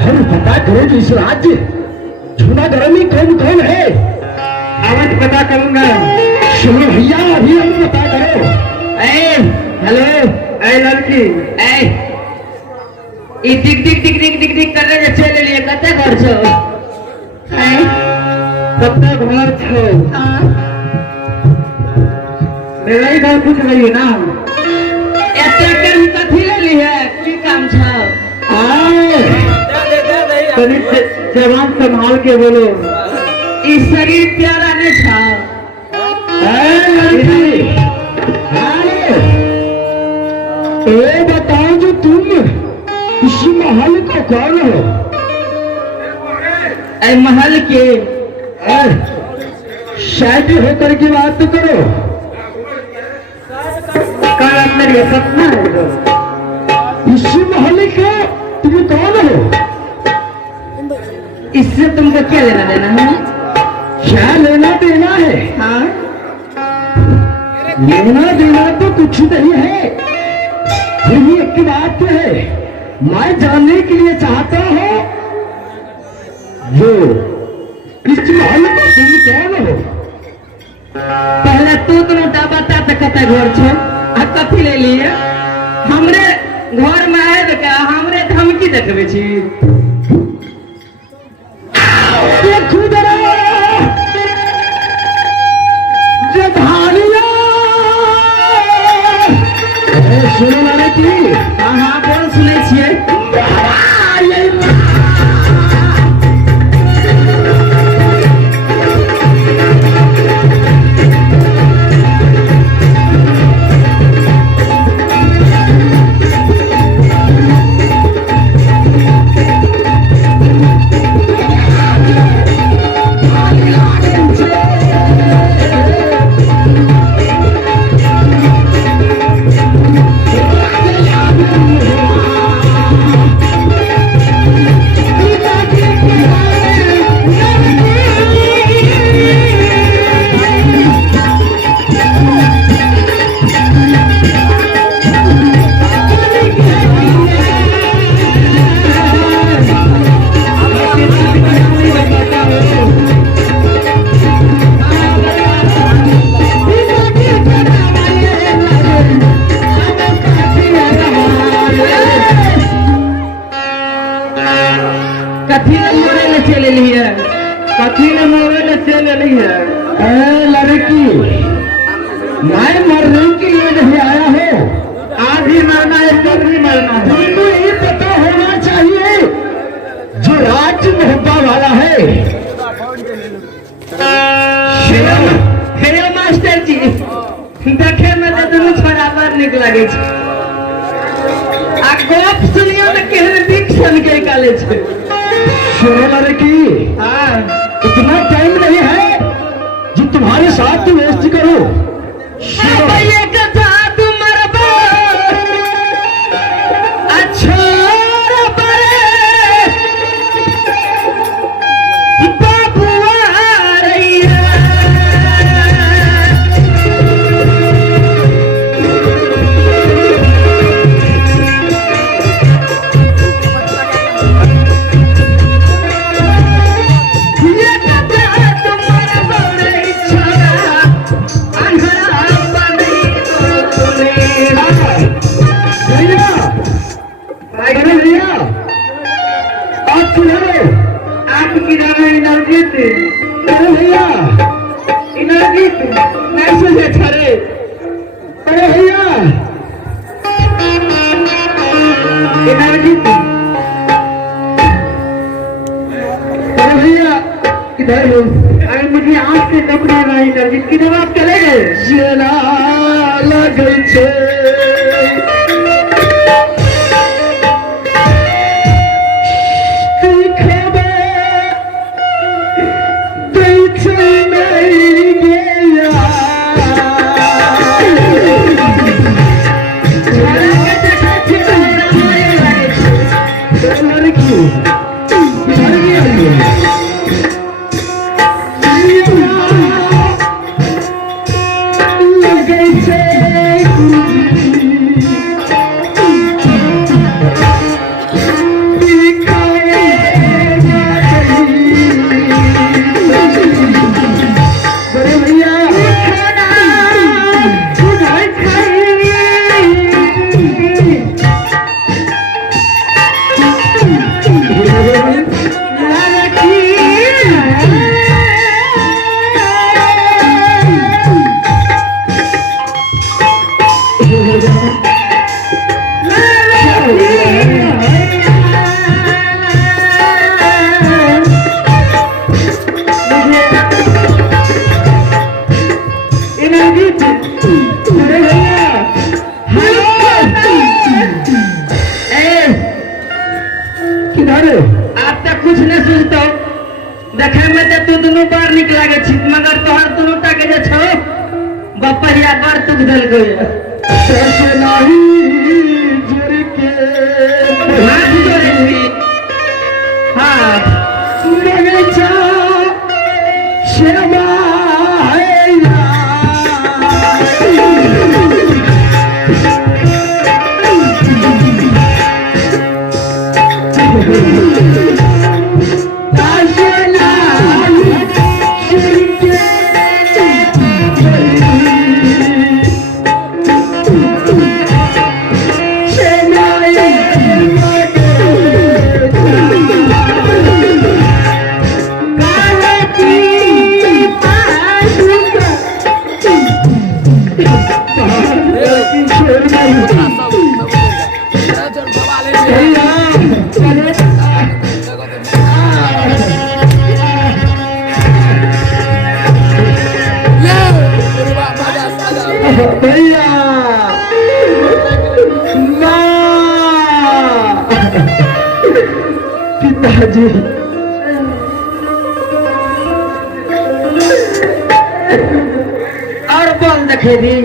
हम पता करो जो इस राज्य जूनागढ़ में कौन कौन है। आज पता करूंगा। सुनो भैया, अभी हम पता करो। हेलो लड़की टिक टिक टिक टिक टिक टिक कर रहे चले लिए कते घर छो कते घर छो मेरा ही घर पूछ रही है ना ऐसे कर कथी ले ली है की काम छो तनी जवान संभाल के बोलो इस शरीर प्यारा नहीं छा बताओ जो तुम इस महल का कौन हो। महल के शायद होकर की बात तो करो। कल मेरी सपना है इस महल का तुम कौन हो। इससे तुमको क्या लेना देना है। क्या लेना देना है। हाँ लेना देना तो कुछ नहीं है, फिर एक बात है मैं जानने के लिए चाहता हूँ जो इस महल को तुम कौन हो। पहले तू तो बता कते घर छो कथी ले लिए हमरे घर में आए तो क्या हमरे धमकी देखबे छी। देखो जरा जे धारिया सुनो ना की। हाँ बोल सुने छिए। लड़की मैं मरने के लिए नहीं आया हूँ। आज ही मरना है कल भी मरना है। तुमको ये पता होना चाहिए जो राज्य मोहब्बा वाला है। हे मास्टर जी देखे में तो दोनों बराबर निक लगे छे आ गप सुनियो तो केहन दिक्सन के काले छे। सुनो लड़की, हाँ इतना टाइम नहीं है जो तुम्हारे साथ वेस्ट करो। ये कथा तुम अच्छा अरे मुझे आँख से लपड़ा रही है जिसकी जवाब चले गए लगल छे किधर है? आज तक कुछ नहीं सुनतो देखे में तो तू दोनों बार निक लागे छी मगर तोहर दोनों टा के जे छो बपरिया बार तुक दल गयो कैसे नहीं जुड़ के हाथ जोड़े छी हाँ मेरे जा श्यामा है भैया पिताजी और बोल देखे दी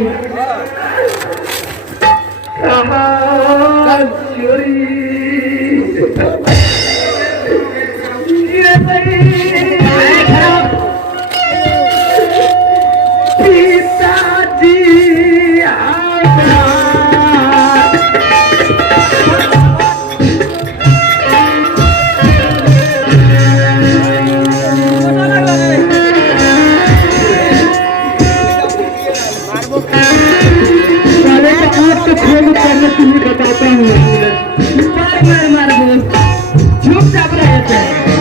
बताता हूँ मार झूठ चाप रहे थे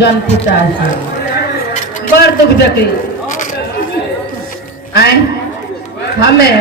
जन पिता बड़ दुख देती आए हमें